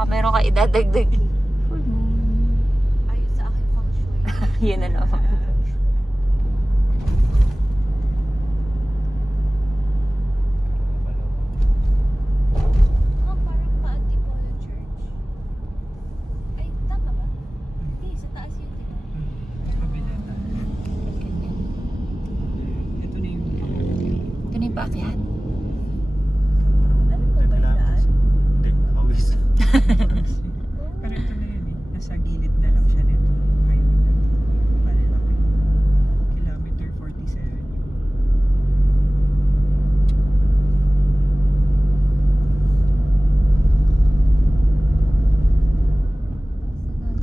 Baka meron ka idadagdag. Full moon. Ayun sa akin feng shui. Yan na naman. Oh, parang pa-Antipolo Church. Ay, tama ba? Hindi, sa taas yun. Di ba? Kabila tayo. Ito na yung Ito na yung paakyahan. Ano ba ba yung daan? Hindi, nakawis. Pero ito na yun eh. Nasa gilid na lang siya nito. Highway na ito. Malalaki. Kilometer 47 yun.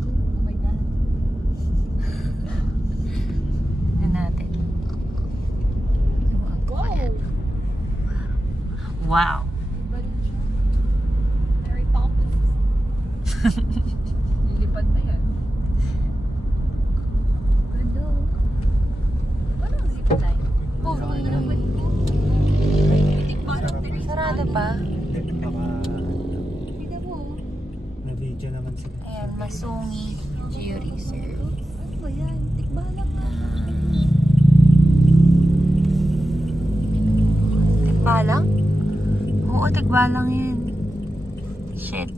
Oh my God. Tignan natin. Wow! Wow. Balon siya. Mary Poppins. Lilipad na yan. Ganda oh. Parang zipline. Oh, nilipad ko. Sarado pa. Hindi, baka Tignan mo oh. na-video naman sila. Ayan, Masungi Georeserve. Ano ba yan? Tikbalang nga. Tigbalang? Oo, tigbalang yan. Shit.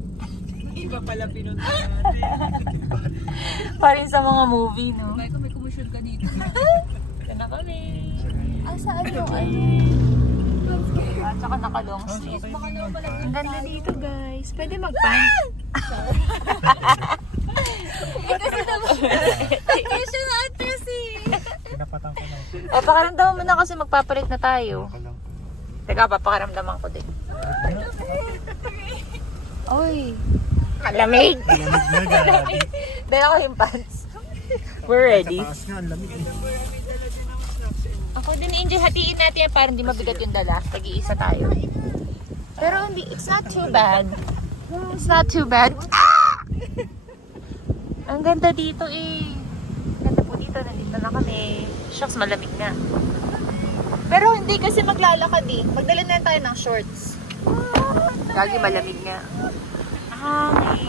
Iba pala pinunta natin. Parin sa mga movie, no? May komisyon ka dito. Ito na kami. Ah, saan yung ano? At saka naka-long sleeve. Baka naman pala Ang ganda dito, guys. Pwede mag-pants. kasi naman. Vacation actress eh. Pinapatang ko lang. Eh, pakaramdaman mo na kasi magpapalit na tayo. Ako lang. Teka, papakaramdaman ko din. Oy. Malamig. Lamig na gabi. Dahil ako yung pants. We're ready. Sa taas nga, ang lamig. Ako din, Angel, hatiin natin yan para hindi mabigat yung dala. Tag-iisa tayo. Pero hindi, it's not too bad. It's not too bad. Ah! Ang ganda dito eh. Ganda po dito, nandito na kami. Shucks, malamig na. Pero hindi kasi maglalakad eh. Magdala na tayo ng shorts. Gagi, malamig nga. Hangin.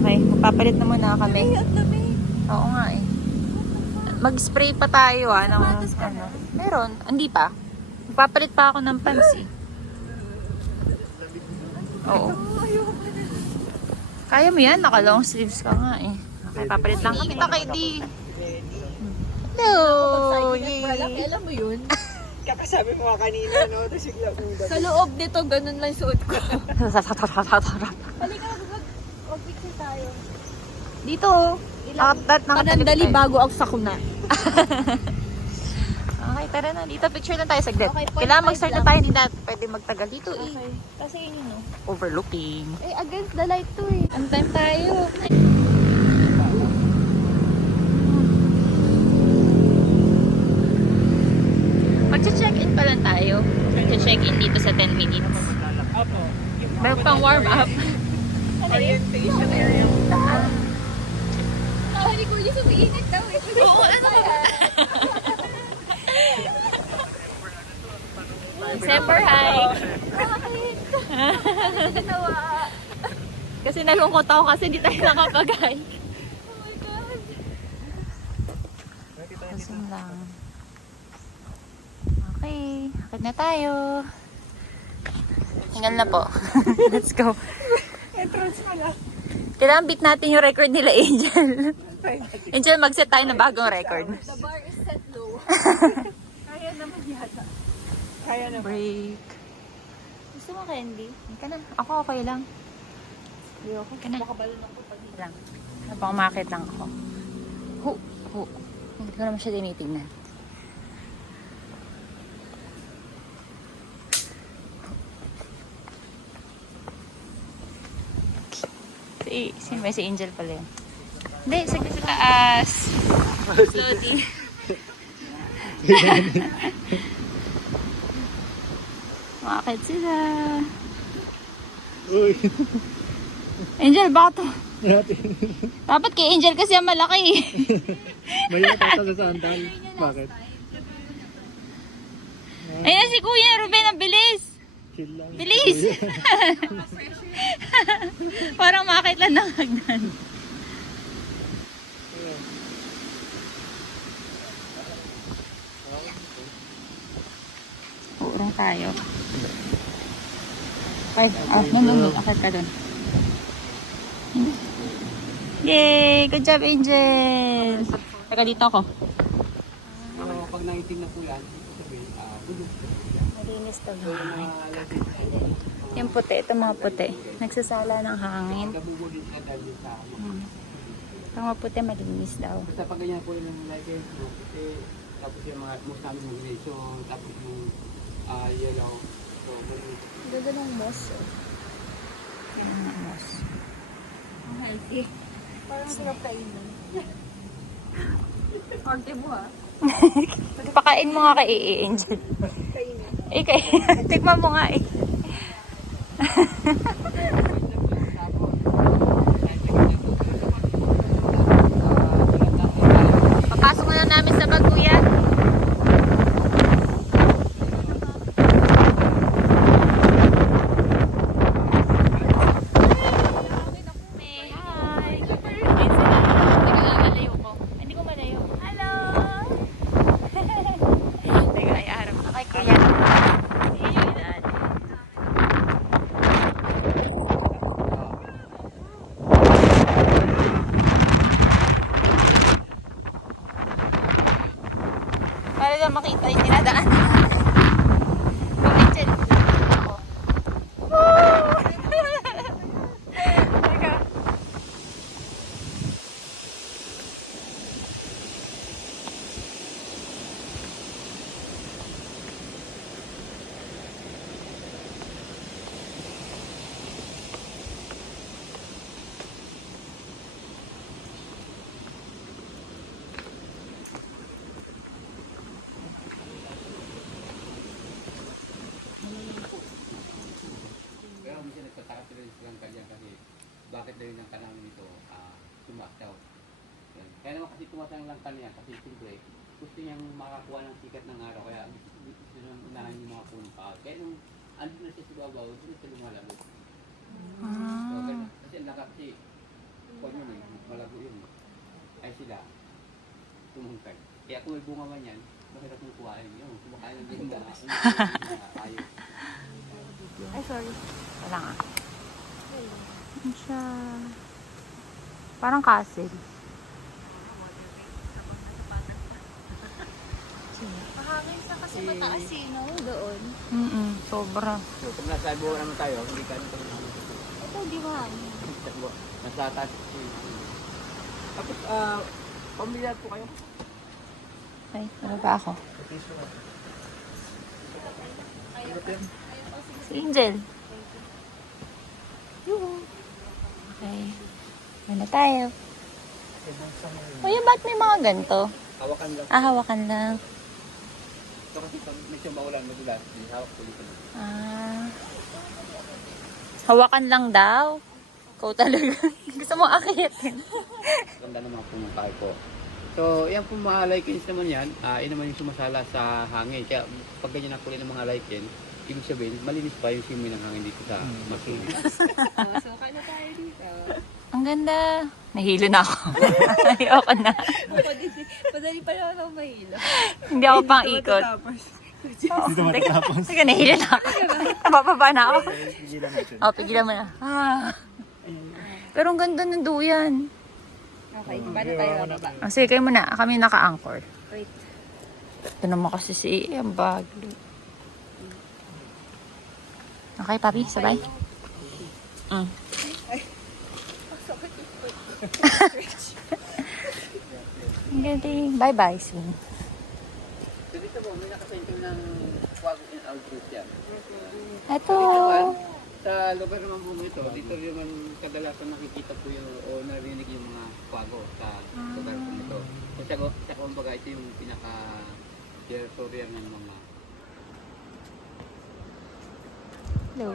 Okay, magpapalit na muna kami. Ay, ang lamig. Oo nga eh. Mag-spray pa tayo ng ano. Meron, hindi pa. Magpapalit pa ako ng pants eh. Oo. Kaya mo yan, naka-long sleeves ka nga eh. Okay, papalit lang kami. Kita kay D. Hello! Yay! Alam mo yun? Kakasabi mo nga kanina, no? Tapos bigla ugat. Sa loob nito, ganun lang suot ko. Halika, mag-picture tayo. Dito. Panandali bago ang sakuna. Okay, tara na. Dito picture lang tayo saglit. Okay, Kailangan 0.5 mag-start na lang. tayo. Hindi na pwede magtagal dito eh. Okay. Kasi yun no. Overlooking. Eh, against the light to eh. On time tayo. Magche-check-in pa lang tayo. Magche-check-in dito sa 10 minutes. Apo. Bago pang warm up. Orientation area. Nakahali ko yung sumiinit daw eh. Oo, ano ba? Semper hi. Ginawa. Kasi nalungkot ako kasi hindi tayo nakapag-hi. Oh my God. Kusing lang. Okay, akit na tayo. Hingal na po. Let's go. Entrance pala. Kailangan beat natin yung record nila, Angel. Angel, mag-set tayo ng bagong record. The bar is set low. Kaya naman yata. Kaya na. Break. Gusto mo candy? Hindi ka na. Ako okay lang. Ayoko. Ka na. Makabalon ako pag Lang. Habang umakit lang ako. Hu. Hu. Hindi ko naman siya tinitignan. May si Angel pala yun. Hindi, saglit sa taas. Slowly. Makakit sila. Uy. Angel, baka to. Natin. Dapat kay Angel kasi ang malaki. May natasa sa sandal. Bakit? Ayun si Kuya Ruben, ang bilis. Si chill lang. Bilis! Parang makakit lang ng hagdan. Urong tayo. Okay. No. Akit ka dun. Yay! Good job, Angel! Teka, dito ako. Pag nangitim na po yan, sabihin, bulog. Malinis to ba? Yung puti, ito mga puti. Nagsasala ng hangin. Nabubulin na dahil sa Yung mga puti, malinis daw. basta pag ganyan po yung like tapos yung mga most namin ng gradation, tapos yung yellow. So, Ganda ng moss. Yan ang moss. Ang healthy. Parang sarap kainin. Arte mo ha? Pakain mo nga kay Angel. Kainin. Kay tikman mo nga eh. Papasok na lang namin sa bag, kuya. Hi! Naglalalayo ko. Hindi ko malayo. Hello! Teka, ay harap na kay kuya. Ayun. Para lang makita yung dinadaan. Angel. Teka. Pero minsan nagtataka sila yung silang kanya kasi bakit daw yung langka namin ito tumasaw. Yan. Kaya naman kasi tumasaw yung langka niya kasi siyempre gusto niyang makakuha ng sikat ng araw kaya gusto niyang unahan yung mga punong kahoy. Kaya nung andun na siya sa babaw, doon siya lumalabot. So, ganun. Kasi ang langka kasi kung yun eh, malago yun. Ay sila tumungkad. Kaya kung may bunga man yan, mahirap mong kuhain yun. Kumakain ng bunga. Ayaw. Ay, sorry. Wala nga. Ano siya? Parang castle. Mahangin sa kasi mataas eh, no? Doon. Sobra. So, kung nasa buwan naman tayo, hindi ka nito Ito, di mahangin. nasa taas. Tapos, pamilya po kayo? Ay, ano ba ako? Si Angel. Okay. Ano tayo? O yung ba't may mga ganito? Hawakan lang. Hawakan lang. So, kasi pag medyo maulan, madulas, hawak ko dito. Hawakan lang daw. Ikaw talaga. Gusto mo akitin. Ganda naman po ng kahoy ko. So, yan po mga lichens naman yan. Yan naman yung sumasala sa hangin. Kaya pag ganyan ang kulay ng mga lichens, ibig sabihin, malinis pa yung simoy ng hangin dito sa machine. So, kaya na tayo dito. Ang ganda. Nahilo na ako. Ayoko na. Madali pa naman ako mahilo. Hindi ako pang ikot. Dito matatapos. Sige, nahilo na ako. Bababa na ako. Pigilan natin. Pigilan mo na. Pero ang ganda ng duyan. Okay, paano tayo bababa? Sige, kayo muna. Kami naka-anchor. Wait. Ito naman kasi si ang bag. Okay, papi, sabay. Ang galing. Bye-bye soon. So, dito po, may nakasento ng Quago in Outdoors yan. Ito. Sa lugar naman po ito, dito naman kadalasan nakikita po yung o narinig yung mga Quago sa lugar po ito. So, sa kumbaga, ito yung pinaka-territorial ng mga Hello.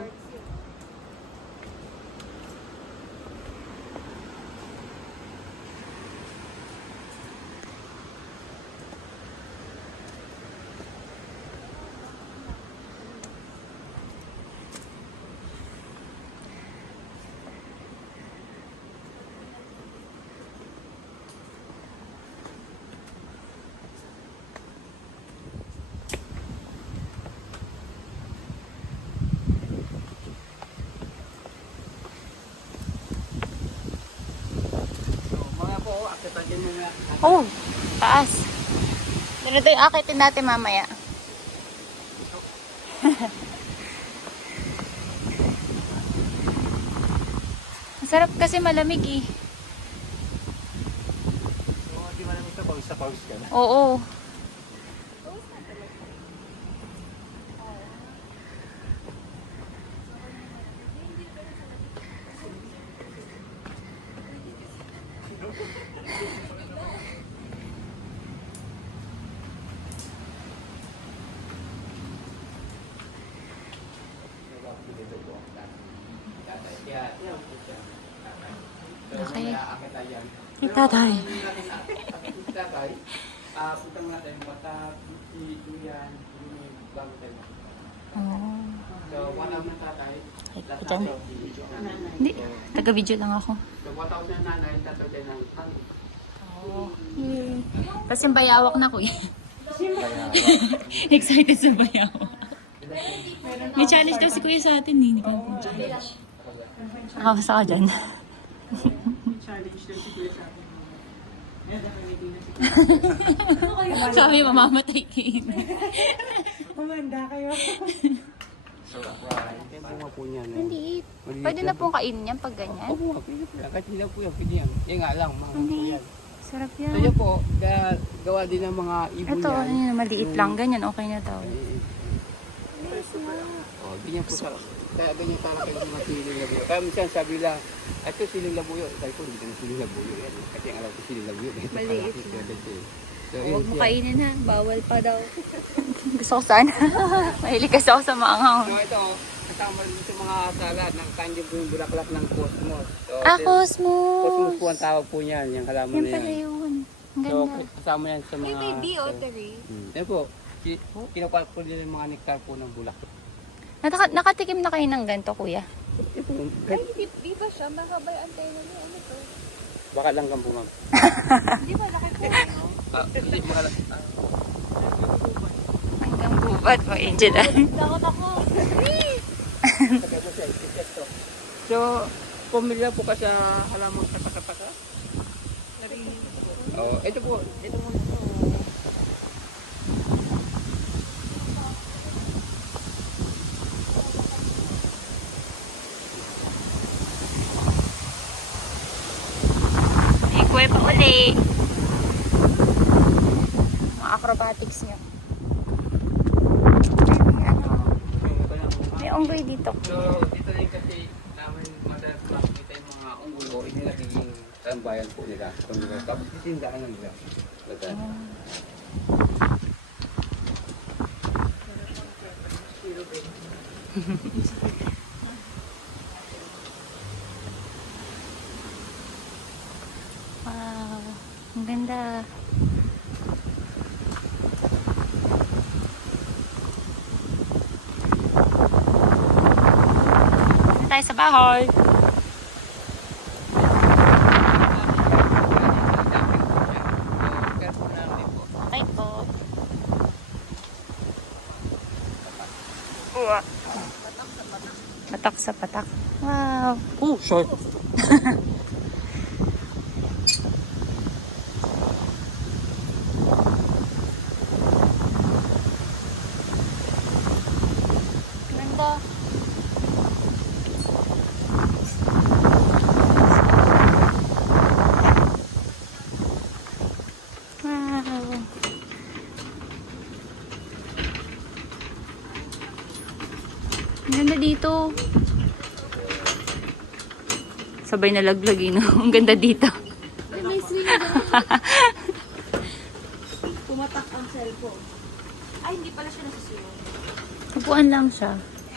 Oh, taas. Dito yung akitin natin mamaya. Masarap kasi malamig eh. Hindi malamig ka, pawis na pawis ka na. Oo. Okay. Ay, tatay. Tatay, puntang natin, bata, si Julian, yung bago tayo. Oh. So, wala mo tatay. Ay, Tatay, dyan. Hindi. Taga-video lang ako. So, wala ko na nanay, tatay dyan ng tango. Oh. Yay. Tapos yung bayawak na ko eh. Excited sa bayawak. May challenge daw si kuya sa atin eh. Nakakasa ka dyan. Challenge lang si Kuya sa akin. Ayan, nakangiti na si Kuya. Sabi, mamamatay kayo. Umanda kayo. So, yan bunga po niyan. Hindi. Pwede na pong kainin yan pag ganyan. Oo, pwede po yan. Kahit hindi po yan, pwede yan. Yan nga lang, mga po Hindi. yan. Sarap So, yan. yan po, gawa din ng mga ibon Ito, yan. ano yun, maliit lang. Ganyan, okay na daw. Oh, ganyan po sarap. Kaya ganyan para kayo mga siling labuyo. Kaya minsan sabi lang, ito siling labuyo. Sabi ko, hindi ka na siling labuyo yan. Kasi ang alam ko siling labuyo. Maliit So, Huwag mo siya. kainin ha. Bawal pa daw. Gusto ko sana. Mahilig kasi ako sa maanghang. So ito, kasama rin sa mga salad ng kanyo po yung bulaklak ng cosmos. So, Cosmos! Cosmos po ang tawag po niyan, yung halaman Yan na pala yan. yun. Ang So, ganda. kasama yan sa mga... May baby ottery. Yan po, kinukuha po nila yung mga nektar po ng bulaklak. Nakatikim na kayo ng ganito, kuya? Ito, Ay, di ba siya? Mahaba yung antena niya. Ano to? baka lang kang bumag. Di ba? Laki po. Hindi, baka lang. Hanggang bubad mo, Angel. Takot ako. So, pumila po ka sa halamang kataka-taka? Oh, ito po. Ito mo. Ikuwi pa uli. Mga acrobatics nyo. May unggoy dito. So, dito rin kasi namin madalas makikita yung mga unggulo, hindi nagiging tambayan po nila. Tapos itindaan na nila. Wow. Ang ganda. Dito tayo sa bahay. Okay po. Uwa. Patak sa patak. Wow. Oh, short. Ganda. Wow. Ang ganda dito. Sabay na laglagin. Ang ganda dito. Ay, may swing doon. Pumatak ang cellphone. Ay, hindi pala siya nasusunod. Upuan lang siya.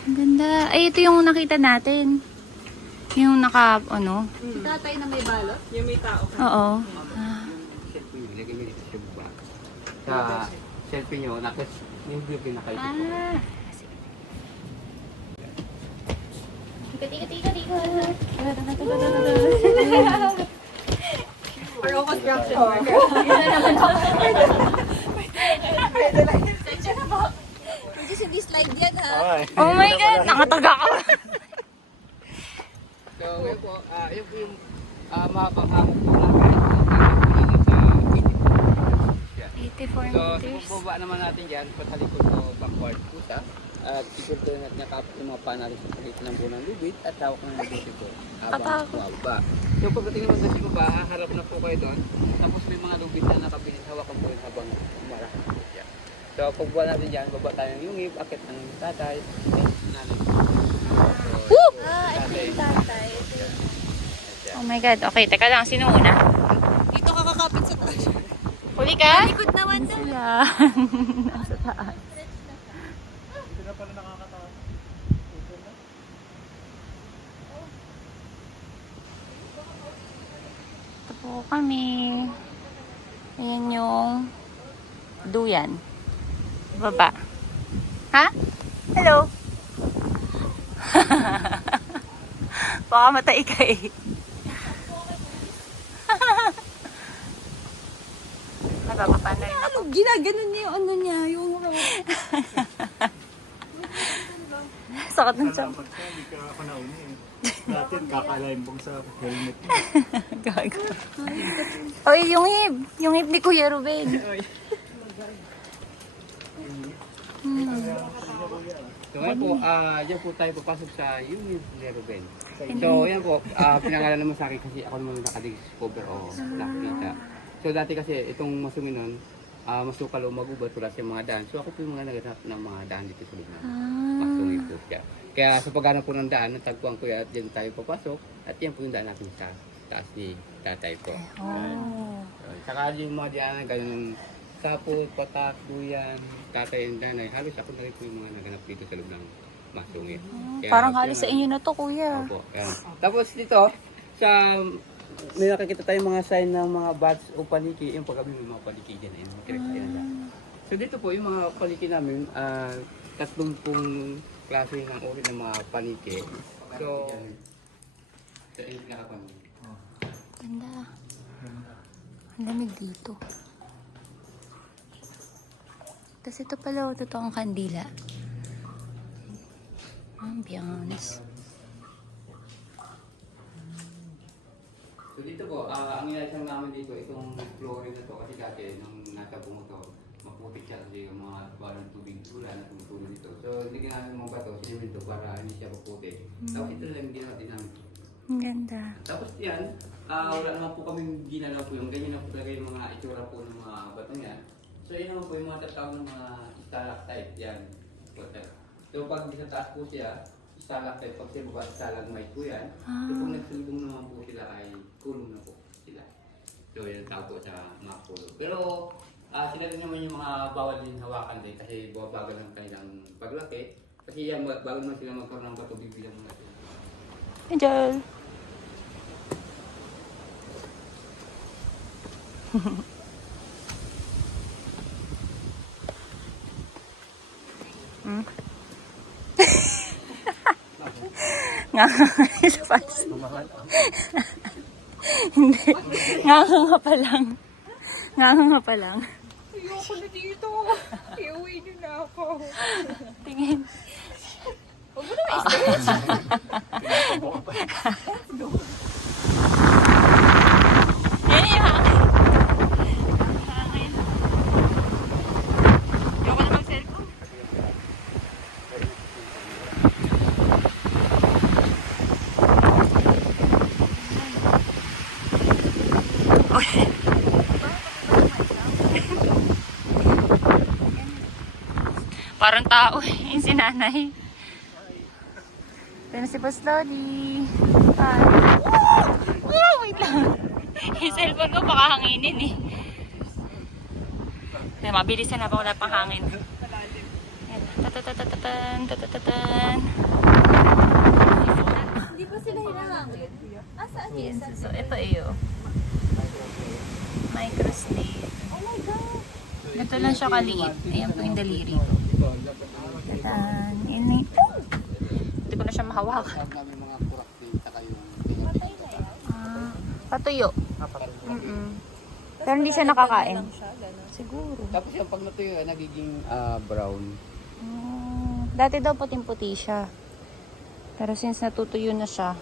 Ang ganda. Ay, ito yung nakita natin. Yung naka, ano? Si tatay na may balot. Yung may tao ka. Oo. Selfie nyo, lagay nyo dito sa baba. Sa selfie nyo, yung view pinakayo po. Ah. Tikat. Or ako construction worker. Sensya na po. Just hindi slide yan ha. Oh my God! Nakataga ka. So, yun po yung mahabang hamon po namin. corn So, beers. sa baba naman natin dyan, patalikod o backward po siya. At siguro natin nakapit yung mga paa natin sa pagitan ng buo ng lubid at hawak ng lubid ito habang Patakot. bumaba. So, pagdating naman sa baba, haharap na po kayo doon. Tapos may mga lubid na nakabilis, hawakan po yun habang umarap po siya. So, pagbuha natin dyan, baba tayo ng yungib, akit ng tatay, nanay. So, tatay. Tatay. Oh my God. Okay, teka lang. Sino una? Dito ka kakapit sa taas. Huli ka? Likod naman daw. Sila. Nasa taas. Dito na pala nakakatawa. Ito po kami. Ayan yung duyan. Baba. Ha? Hello? Baka matay ka eh. Nabababa na rin ako. Ginaganon niya yung ano niya, yung... Sakit ng tiyan. Salamat ka, hindi ka ako nauna eh. Natin, kakalimbong sa helmet. Gago. Oy, yung hib. Yung hib ni Kuya Ruben. So, yan po, dyan po tayo papasok sa Union ni Ruben. So, yan po, pinangalan naman sa akin kasi ako naman naka-discover o nakikita. So, dati kasi itong masungin nun, masukal o magubat wala siyang mga daan. So, ako po yung mga naghanap ng mga daan dito sa loob na masungin po siya. Kaya sa paghanap po ng daan, natagpuan ko yan at dyan tayo papasok. At yan po yung daan natin sa taas ni tatay po. Oh. Saka yung mga daan, ganun, sapot, patak, duyan, tatay and danay. Halos ako na rin po yung mga naganap dito sa loob ng masungit. Kaya, Parang halos sa inyo na to, Kuya. Opo, yan. Tapos dito, sa may nakikita tayong mga sign ng mga bats o paliki. Yung paggabi may mga paliki dyan. Yung makikita yan. So dito po, yung mga paliki namin, tatlong pong klase ng uri ng mga paliki. So, ito yung pinakapan. Ganda. Ang lamig dito. Tapos ito pala, totoong kandila. Ambiance. So dito po, ang inaisang namin dito, itong flooring na to, kasi dati nung nasa bungo to, maputik siya kasi yung mga barang tubig ulan na tumutuloy dito. So hindi namin mga bato, sinimento para hindi siya maputik. Tapos ito lang ginawa din namin. Ang ganda. Tapos yan, wala naman po kami ginalaw po yung ganyan na po talaga yung mga itsura po ng mga bato yan. So yun naman po yung mga tatawag ng mga stalactite, yan. So pag sa taas po siya, stalactite, pag sa baba stalagmite po yan. So kung nagsulbong naman po sila ay kulong na po sila. So yan ang tawag po sa mga kulong. Pero sila din naman yung mga bawal din hawakan din kasi bagal ng kanilang paglaki. Kasi yan, bago naman sila magkaroon ng bato, bibilang mga sila. Angel. Nga sa pas. Hindi. Nga pa lang. Nga pa lang. Ayoko na dito. Iuwi niyo na ako. Tingin. Huwag mo naman i-stretch. Yan yung hangin. Hangin. Ayoko na mag-cellphone. Parang tao eh, yung si nanay. Ito na si Boss Loli. Hi. Oh, wait lang. Yung cellphone ko baka hanginin eh. Kaya mabilis na ba wala pang hangin. Ayan. Tatatatan, tatatatan. Hindi pa sila hinahangin. Saan Yes. yun? So, ito iyo. Microstate. Oh my God. Ito lang siya kaliit. Ayan po yung daliri ko. Tatan. Ini. Hindi ko na siya mahawakan. Tawag namin mga kurak din, saka yung Patay na yan. Patuyo. Pero hindi siya nakakain. Lang siya, gano'n. Siguro. Tapos yung pag natuyo, nagiging brown. Dati daw puting-puti siya. Pero since natutuyo na siya,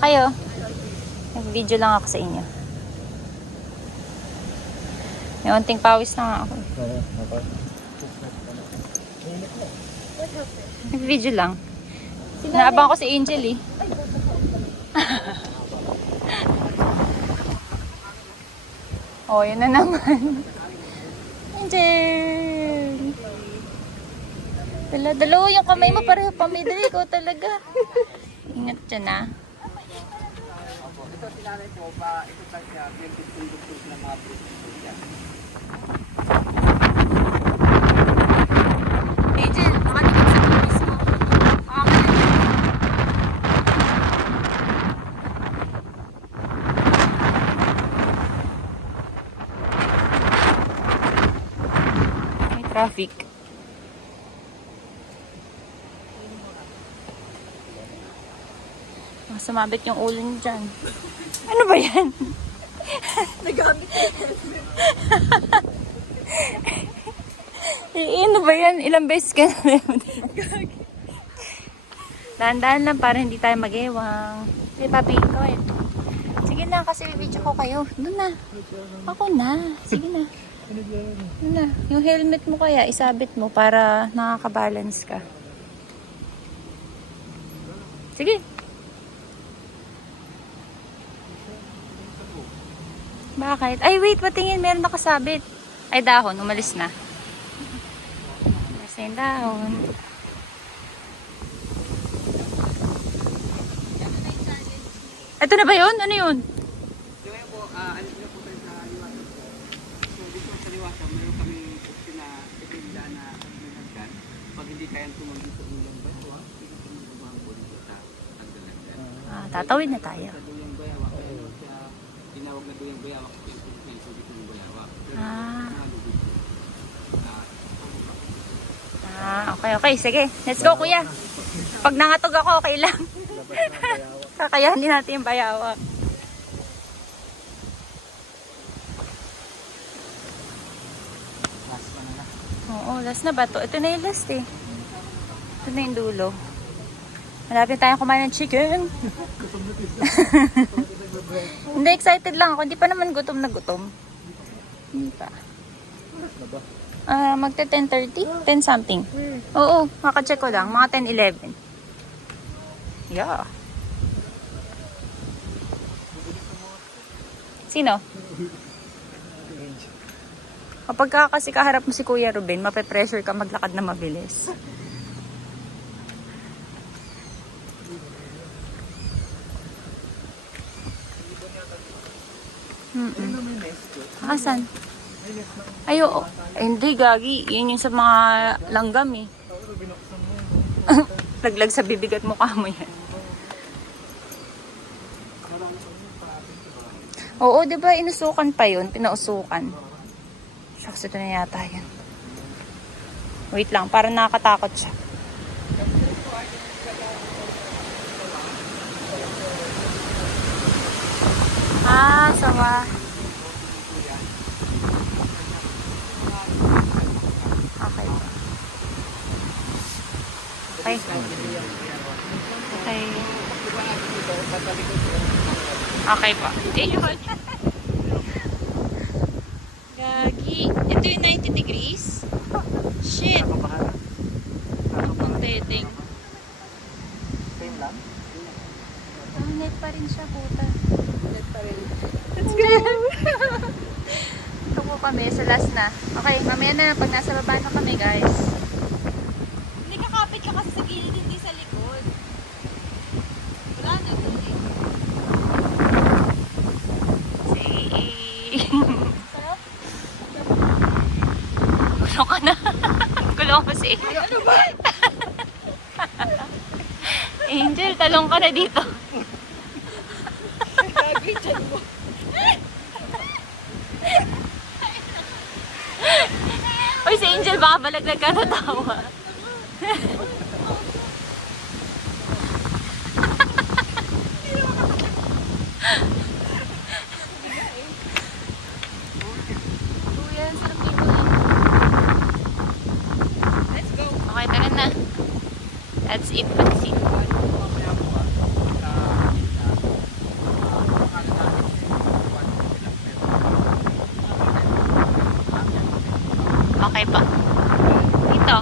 kayo. Nag-video lang ako sa inyo. May unting pawis na nga ako. Nag-video lang. Naabang ko si Angel eh. Oh, yun na naman. Angel! Dala-dalawa yung kamay mo pareho pamidali ko talaga. Ingat dyan ah. Ito sinanay ko ba, ito siya, yung bitong-bitong sila mga bitong yan. Angel, makatikip sa kinis mo. May traffic. Sumabit yung ulo niyo dyan. Ano ba yan? Nagamit ano ba yan? Ilang beses ka na dahan-dahan lang para hindi tayo mag-ewang. Sige, papi, go ahead. Sige na, kasi video ko kayo. Doon na. Ako na. Sige na. Doon na. Yung helmet mo kaya, isabit mo para nakakabalance ka. Sige. Bakit? Ay, wait, patingin. Meron nakasabit. Ay, dahon. Umalis na. Kasi yung dahon. Ito na ba yun? Ano yun? So yun po, alis na po tayo sa liwasa po. So dito sa liwasa, meron kami option na itinda na hagdan. Pag hindi kayang tumanggi sa ulang bayawa, hindi kami gumawa po dito sa hagdan. Tatawid na tayo. Sa Duyang Bayawa, kaya ano siya, tinawag na Duyang Bayawa kasi yung dito yung Bayawa. Okay. Sige. Let's go, kuya. Pag nangatog ako, okay lang. Kakayanin natin yung bayawak. Oo, last na ba to? Ito na yung last eh. Ito na yung dulo. Malapit tayong kumain ng chicken. Hindi, excited lang ako. Hindi pa naman gutom na gutom. Hindi pa. Magta 10:30? 10 something. Oo, makacheck ko lang. Mga 10:11. Yeah. Sino? Kapag ka kasi kaharap mo si Kuya Ruben, mape-pressure ka maglakad na mabilis. Asan? Ay, oo. Hindi, gagi. Yun yung sa mga langgam eh. Laglag sa bibigat mukha mo yan. Oo, di ba inusukan pa yun? Pinausukan. Shucks, ito na yata yan. Wait lang, parang nakakatakot siya. Sawa. Okay. Okay. Okay. Okay pa. Gagi. Ito yung 90 degrees? Shit. Ang teteng. Same lang? Net pa rin siya, puta. Net pa rin. Let's go! Ito po kami, sa last na. Okay, mamaya na pag nasa baba na kami, guys. Hindi kakapit ka kasi sa gilid, hindi sa likod. Wala na ito eh. Sarap? Kulong ka na. Kulong ko si Ano ba? Angel, talong ka na dito. Gagi, dyan mo. Uy, si Angel, baka balaglag ka na tawa. Kuya, ang sarap dito eh. Let's go. Okay, tara na. That's it, pansit. Okay pa. Dito.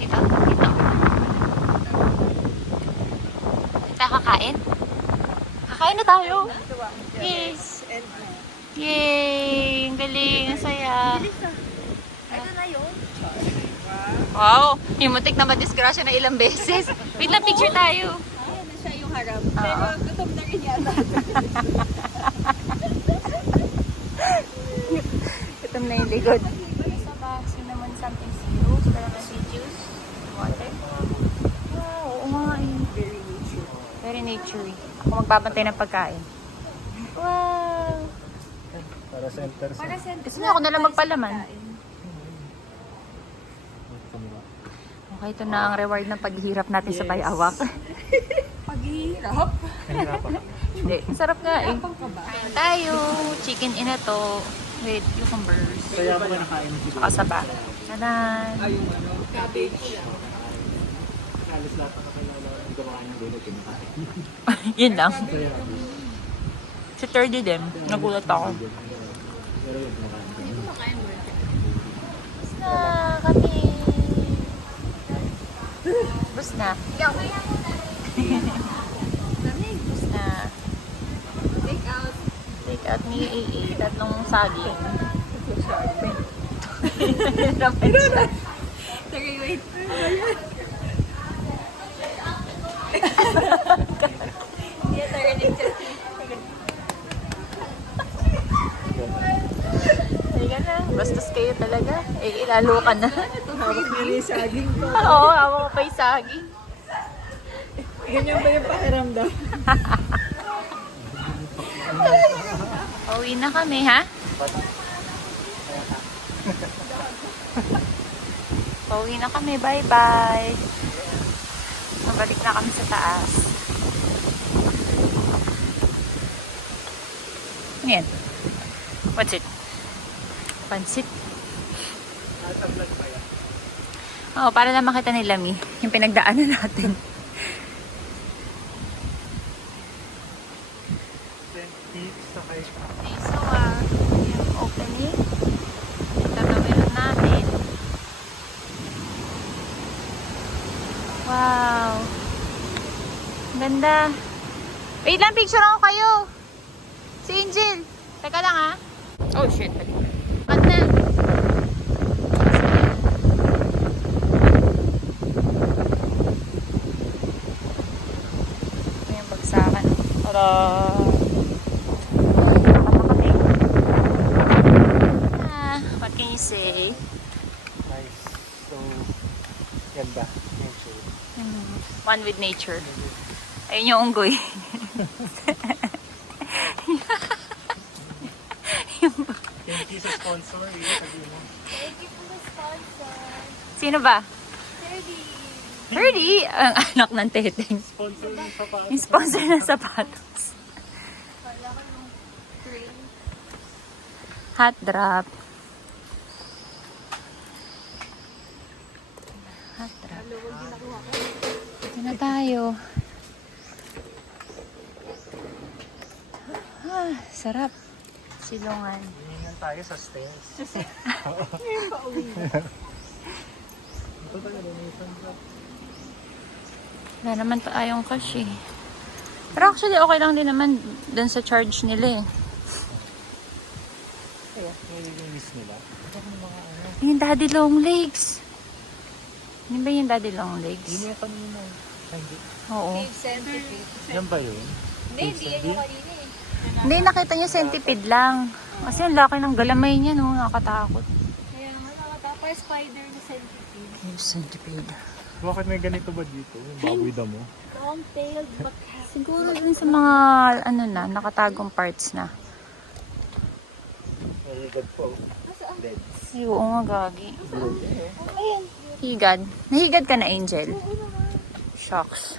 Dito. Dito. Tayo kakain? Kakain na tayo. Yes. Yay! Ang galing. Ang saya. Ito na yun. Wow! Yung muntik na madisgrasya na ilang beses. Wait lang, picture tayo. Ayan na siya yung harap. Pero gutom na rin yata. Gutom na yung ligod. Sa box, yun naman something zero. Calamansi juice. Water. Wow, oo nga eh. Very naturey. Ako magbabantay ng pagkain. Wow! Para center sa... Para center. Gusto niya ako nalang magpalaman. Okay, ito na ang reward ng paghihirap natin sa bayawak. Paghihirap. Hindi, sarap nga eh. Pang kaba. Kain tayo. Chicken inato with cucumbers. Kaya mo nakain si Saka saba. Tanan! Cabbage. Alis lahat na kakilala yung kumakain ng gulo, kinakain. Yun lang. Kaya, Si 30 din. Nagulat ako. pero yun, kumakain. Bus na kami. Bus na. Bus na. Take out. Take out ni AA. Tatlong saging. Sige, wait. Hindi ito rinig siya. Halika na. Bastos kayo talaga. Eh, ilalo ka na. Hawak na rin yung saging ko. Oo, hawa ko pa yung saging. Ganyan ba yung pakiramdam? Pauwi na kami, ha? Pauwi na kami. Bye-bye. Mabalik na kami sa taas. Ano yan? What's it? Pansit? Oo, para na makita nila Mi yung pinagdaanan natin. Sakay. Okay, so yung opening. Tatawin natin. Wow. Ganda. Wait lang, picture ako kayo. Si Angel. Teka lang ha. Oh shit. Cut na. Ito yung bagsakan. Tada! What can you say? Nice. So, ganda. Nature. One with nature. Ayun yung unggoy. Thank you sa sponsor. Sabi mo. Thank you for the sponsor. Sino ba? 30. 30? Ang anak ng teteng. Sponsor ng sapatos. Yung sponsor ng sapatos. Wala ko yung train. Hot drop. Hot drop. Ito na tayo. Ah, sarap. Silungan. Hihingan tayo sa stairs. Ito talaga may isang drop. Wala naman tayong cash eh. Pero actually okay lang din naman dun sa charge nila eh. Kaya, nililinis nila. Ito ang mga ano. Yung daddy long legs. Hindi ba yung daddy long Yun legs? yung kanina. Ay, hindi. Oo. Cave centipede. Yan ba yun? Hindi, hindi yan yung kanina eh. Hindi, nakita niyo centipede lang. Kasi ang laki ng galamay niya, no? Nakakatakot. Kaya naman nakatapa yung spider na centipede. Yung centipede. Bakit may ganito ba dito? Yung baboy damo? Long-tailed macaque. Siguro dun sa mga, ano na, nakatagong parts na. Nalagad po. Ay, oo nga, gagi. Ayun. Higad. Nahigad ka na, Angel? Shocks.